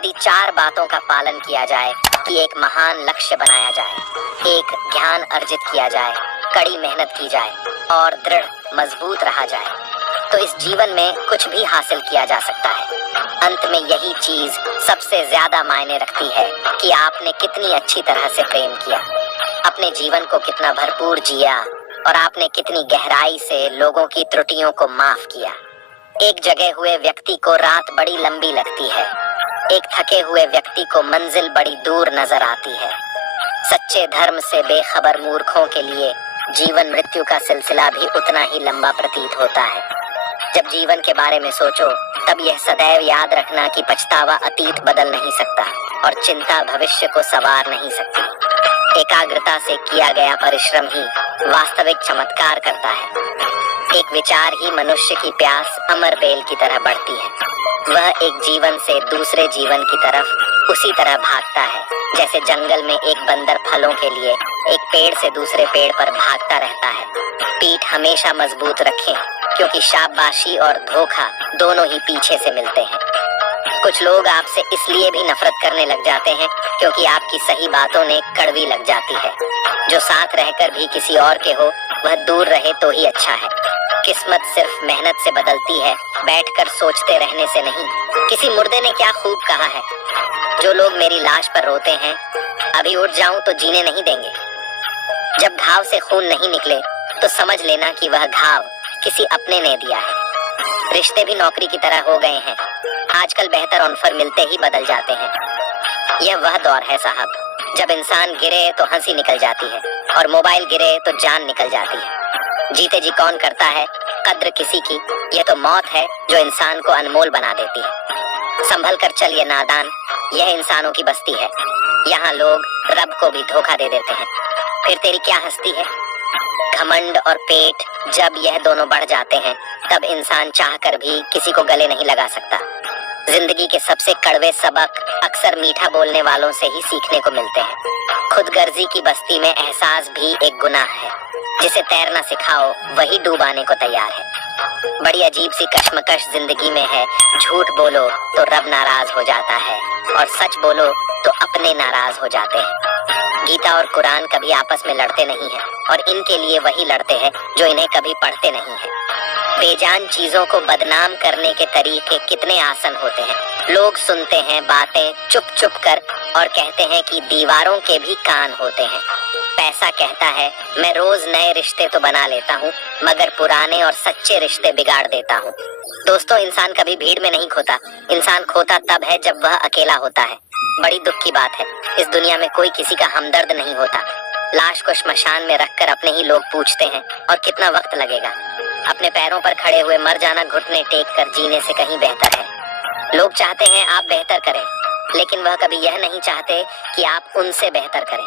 यदि 4 बातों का पालन किया जाए कि एक महान लक्ष्य बनाया जाए, एक ज्ञान अर्जित किया जाए, कड़ी मेहनत की जाए और दृढ़ मजबूत रहा जाए, तो इस जीवन में कुछ भी हासिल किया जा सकता है। अंत में यही चीज सबसे ज्यादा मायने रखती है कि आपने कितनी अच्छी तरह से प्रेम किया, अपने जीवन को कितना भरपूर जिया और आपने कितनी गहराई से लोगों की त्रुटियों को माफ किया। एक जगे हुए व्यक्ति को रात बड़ी लंबी लगती है, एक थके हुए व्यक्ति को मंजिल बड़ी दूर नजर आती है। सच्चे धर्म से बेखबर मूर्खों के लिए जीवन मृत्यु का सिलसिला भी उतना ही लंबा प्रतीत होता है। जब जीवन के बारे में सोचो तब यह सदैव याद रखना कि पछतावा अतीत बदल नहीं सकता और चिंता भविष्य को संवार नहीं सकती। एकाग्रता से किया गया परिश्रम ही वास्तविक चमत्कार करता है। एक विचार ही मनुष्य की प्यास अमर बेल की तरह बढ़ती है। वह एक जीवन से दूसरे जीवन की तरफ उसी तरह भागता है जैसे जंगल में एक बंदर फलों के लिए एक पेड़ से दूसरे पेड़ पर भागता रहता है। पीठ हमेशा मजबूत रखें क्योंकि शाबाशी और धोखा दोनों ही पीछे से मिलते हैं। कुछ लोग आपसे इसलिए भी नफरत करने लग जाते हैं क्योंकि आपकी सही बातों ने कड़वी लग जाती है। जो साथ रहकर भी किसी और के हो वह दूर रहे तो ही अच्छा है। किस्मत सिर्फ मेहनत से बदलती है, बैठकर सोचते रहने से नहीं। किसी मुर्दे ने क्या खूब कहा है, जो लोग मेरी लाश पर रोते हैं अभी उठ जाऊं तो जीने नहीं देंगे। जब घाव से खून नहीं निकले तो समझ लेना कि वह घाव किसी अपने ने दिया है। रिश्ते भी नौकरी की तरह हो गए हैं, आजकल बेहतर ऑफर मिलते ही बदल जाते हैं। यह वह दौर है साहब जब इंसान गिरे तो हंसी निकल जाती है और मोबाइल गिरे तो जान निकल जाती है। जीते जी कौन करता है कद्र किसी की, यह तो मौत है जो इंसान को अनमोल बना देती है। संभल कर चल ये नादान, यह इंसानों की बस्ती है। यहाँ लोग रब को भी धोखा दे देते हैं। फिर तेरी क्या हस्ती है? घमंड और पेट जब यह दोनों बढ़ जाते हैं तब इंसान चाहकर भी किसी को गले नहीं लगा सकता। जिंदगी के सबसे कड़वे सबक अक्सर मीठा बोलने वालों से ही सीखने को मिलते हैं। खुदगर्जी की बस्ती में एहसास भी एक गुनाह है। जिसे तैरना सिखाओ वही डूबाने को तैयार है। बड़ी अजीब सी कश्मकश जिंदगी में है। झूठ बोलो तो रब नाराज हो जाता है और सच बोलो तो अपने नाराज हो जाते हैं। गीता और कुरान कभी आपस में लड़ते नहीं हैं और इनके लिए वही लड़ते हैं जो इन्हें कभी पढ़ते नहीं हैं। बेजान चीजों को बदनाम करने के तरीके कितने आसान होते हैं। लोग सुनते हैं बातें चुप चुप कर और कहते हैं कि दीवारों के भी कान होते हैं। पैसा कहता है मैं रोज नए रिश्ते तो बना लेता हूँ मगर पुराने और सच्चे रिश्ते बिगाड़ देता हूँ। दोस्तों, इंसान कभी भीड़ में नहीं खोता, इंसान खोता तब है जब वह अकेला होता है। बड़ी दुख की बात है, इस दुनिया में कोई किसी का हमदर्द नहीं होता। लाश को श्मशान में रखकर अपने ही लोग पूछते हैं और कितना वक्त लगेगा। अपने पैरों पर खड़े हुए मर जाना घुटने टेक कर जीने से कहीं बेहतर है। लोग चाहते हैं आप बेहतर करें, लेकिन वह कभी यह नहीं चाहते कि आप उनसे बेहतर करें।